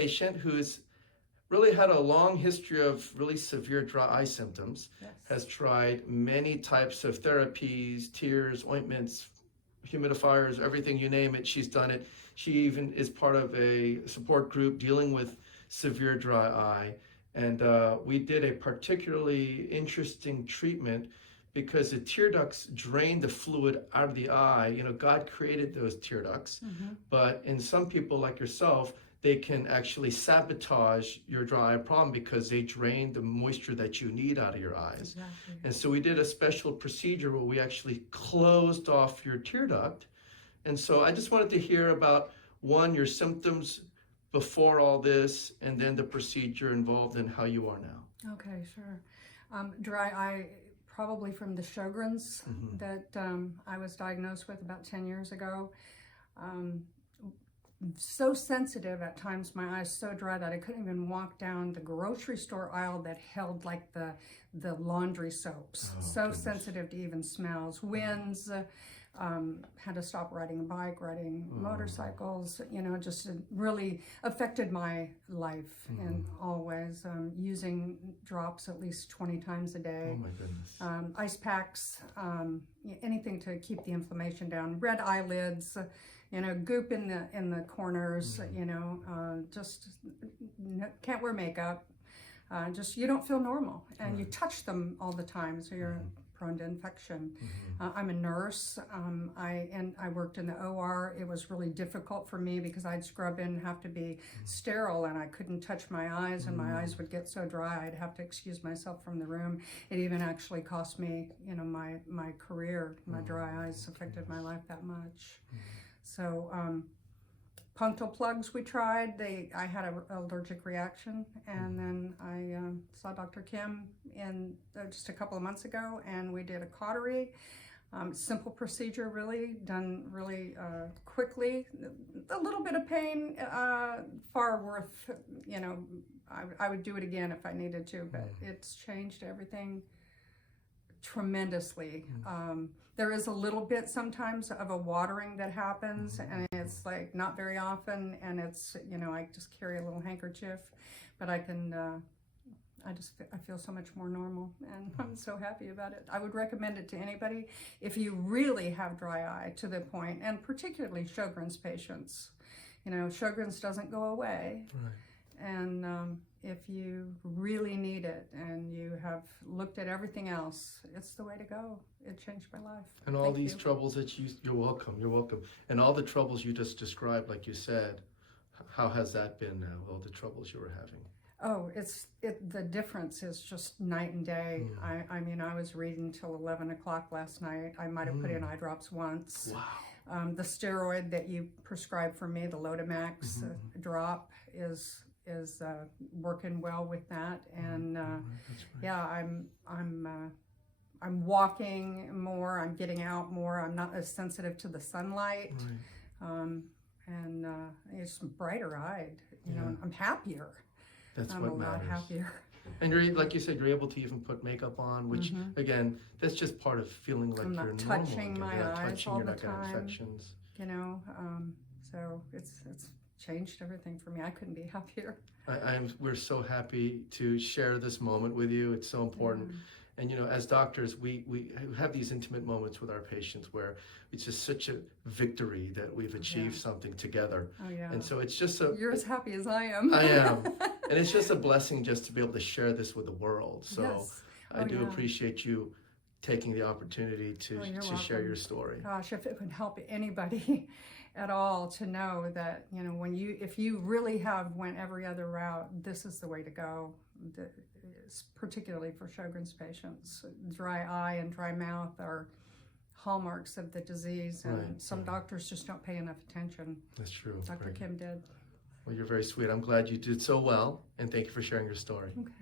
patient who's really had a long history of really severe dry eye symptoms, Yes. has tried many types of therapies, tears, ointments, humidifiers, everything you name it, she's done it. She even is part of a support group dealing with severe dry eye. And we did a particularly interesting treatment because the tear ducts drain the fluid out of the eye. You know, God created those tear ducts, but in some people like yourself, they can actually sabotage your dry eye problem because they drain the moisture that you need out of your eyes. Exactly. And so we did a special procedure where we actually closed off your tear duct. And so I just wanted to hear about, one, your symptoms before all this, and then the procedure involved and how you are now. Okay, sure. Dry eye, probably from the Sjogren's that I was diagnosed with about 10 years ago. So sensitive at times, my eyes so dry that I couldn't even walk down the grocery store aisle that held like the laundry soaps. Sensitive to even smells, winds. Had to stop riding a bike, riding motorcycles. You know, just really affected my life in all ways. Using drops at least 20 times a day. Oh my goodness. Ice packs, anything to keep the inflammation down. Red eyelids. You know, goop in the corners, you know, just can't wear makeup. Just, you don't feel normal. And you touch them all the time, so you're prone to infection. I'm a nurse. I worked in the OR. It was really difficult for me because I'd scrub in, have to be sterile, and I couldn't touch my eyes, and my eyes would get so dry I'd have to excuse myself from the room. It even actually cost me, you know, my career. My dry eyes affected my life that much. So punctal plugs we tried. I had an allergic reaction, and then I saw Dr. Kim in just a couple of months ago, and we did a cautery. Simple procedure, really done really quickly. A little bit of pain, far worth. You know, I would do it again if I needed to, but it's changed everything tremendously. There is a little bit sometimes of a watering that happens, and it's like not very often, and it's, you know, I just carry a little handkerchief, but I can I feel so much more normal, and I'm so happy about it. I would recommend it to anybody if you really have dry eye to the point, and particularly Sjogren's patients. You know, Sjogren's doesn't go away. And if you really need it and you have looked at everything else, it's the way to go. It changed my life. And all these troubles that you're welcome. And all the troubles you just described, like you said, how has that been now, all the troubles you were having? Oh, the difference is just night and day. I mean, I was reading till 11 o'clock last night. I might have put in eye drops once. Wow. The steroid that you prescribed for me, the Lotamax drop, is working well with that, and yeah, I'm walking more, I'm getting out more, I'm not as sensitive to the sunlight, and it's brighter eyed, you know, I'm happier. That's I'm what a matters. lot happier. And you're, like you said, you're able to even put makeup on, which again, that's just part of feeling like I'm you're not normal. touching my You're not eyes touching, all you're the not getting time. infections. You know, so it's changed everything for me. I couldn't be happier. We're so happy to share this moment with you. It's so important. And you know, as doctors, we have these intimate moments with our patients where it's just such a victory that we've achieved something together. Oh yeah. And so it's just You're as happy as I am. I am. And it's just a blessing just to be able to share this with the world. So I do appreciate you taking the opportunity to share your story. Gosh, if it would help anybody at all to know that, you know, if you really have went every other route, this is the way to go. Particularly for Sjogren's patients, dry eye and dry mouth are hallmarks of the disease, and some doctors just don't pay enough attention. That's true. Dr. Kim did. Well, you're very sweet. I'm glad you did so well, and thank you for sharing your story. Okay.